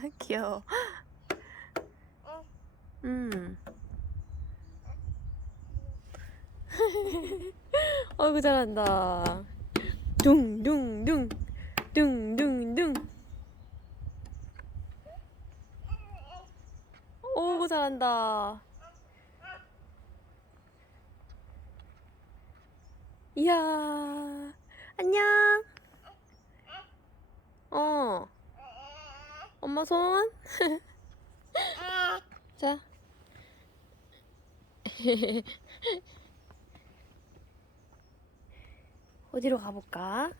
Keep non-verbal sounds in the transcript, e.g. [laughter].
[laughs] 귀여워. 음. [laughs] 어이구 잘한다. 둥둥둥 둥둥둥. 오구 잘한다. 이야. 안녕. 어. 엄마 손. 자. [laughs] 어디로 가볼까?